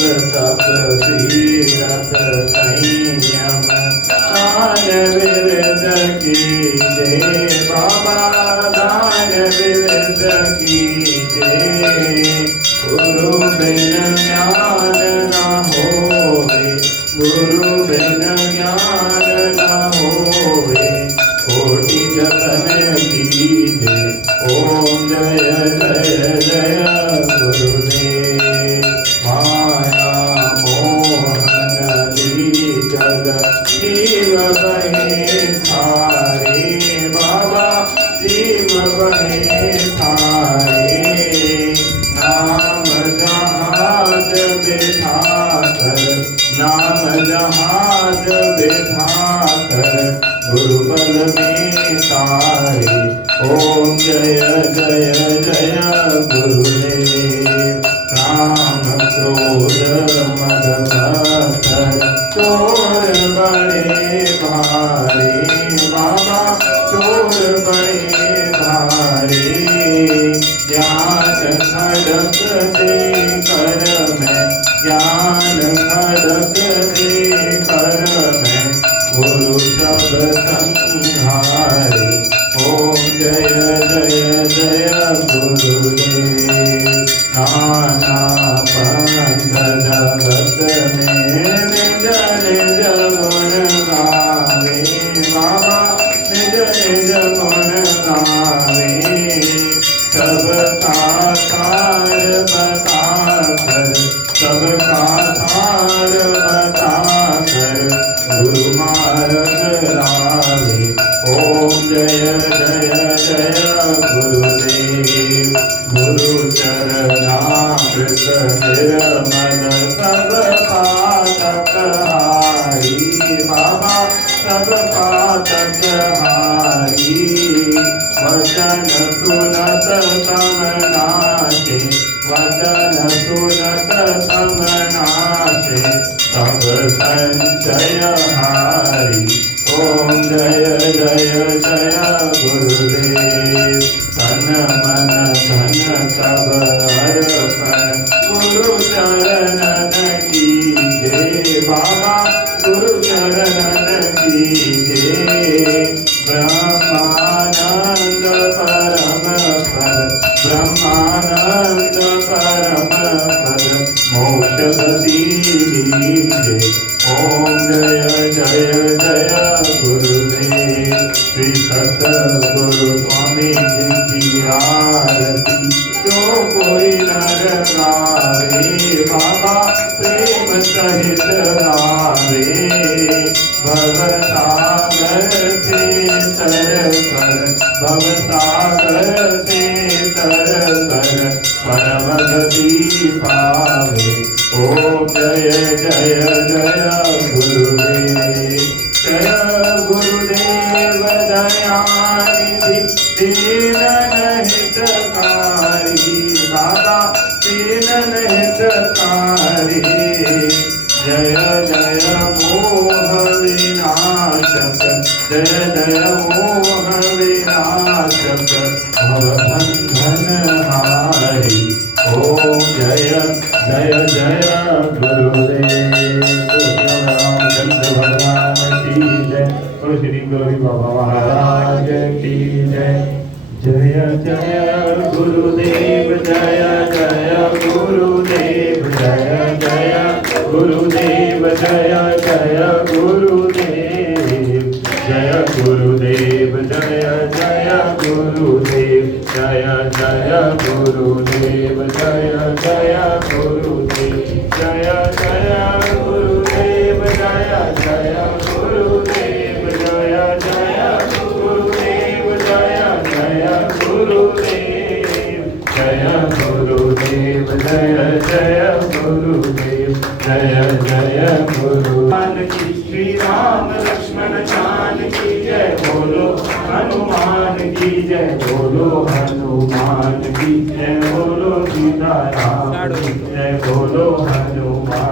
तप तीरथ संयम दान विविध कीजे बाबा दान विविध कीजे गुरु बिन ज्ञान न होवे गुरु बिन ज्ञान न होवे कोटि जतन कीजे ओम जय जय जय गुरुदेव माया मोहन जग जीव बहे सारे बाबा जीव बहे सारे नाम जहाज बिठाकर नाम जहाज बिठाकर गुरुबल में तारे ओम जय जय जय गुरुदेव राम क्रोध मद मत्सर चोर बड़े भारे बाबा चोर बड़े भारे ज्ञान खड़क दे कर मैं ज्ञान खड़क दे कर मैं गुरु सब संहारे ओम जय जय जय गुरुदेव नाना पंथ जगत में निज निज गुण गावे बाबा निज निज गुण गावे सबका सार बता कर सबका सार बता कर गुरु मार्ग लावे ओम जय जय जय गुरुदेव गुरु चरणामृत निर्मल सब पातक हारी बाबा सब पातक हारी वचन सुनत तम नाचे वचन सुनत तम नाचे सब संचय हारी ओम जय जय जय गुरुदेव तन मन धन सब अर्पण गुरु चरणन कीजे बाबा गुरु चरणन कीजे ब्रह्मानंद परम पद ब्रह्मानंद परम पद मोक्ष गति दीजे ओम जय जय जय गुरुदेव श्री सतगुरु स्वामी जी की आरती जो कोई नर गावे बाबा प्रेम सहित गावे भवसागर से तर कर भवसागर से तर कर परम गति पावे ओम जय जय जय गुरुदेव जय गुरुदेव दयानिधि दीनन हितकारी बाबा दीनन हितकारी जय जय मोह विनाशक जय जय मोह विनाशक भवबंधन हारी ओम जय जय जय गुरुदेव रामचंद्र भगवान की जय और श्री गौरी बाबा महाराज की जय जय जय गुरुदेव जय जय गुरुदेव जय जय गुरुदेव जय जय गुरुदेव जय गुरुदेव जय जय गुरुदेव जय जय गुरुदेव जय जय गुरुदेव जय जय गुरुदेव जय जय गुरुदेव जय जय गुरुदेव जय जय गुरुदेव जय गुरुदेव जय जय गुरुदेव जय जय गुरु श्री राम लक्ष्मण जानकी जय बोलो हनुमान की जय बोलो हनुमान की जय बोलो सीता राम की जय बोलो हनुमान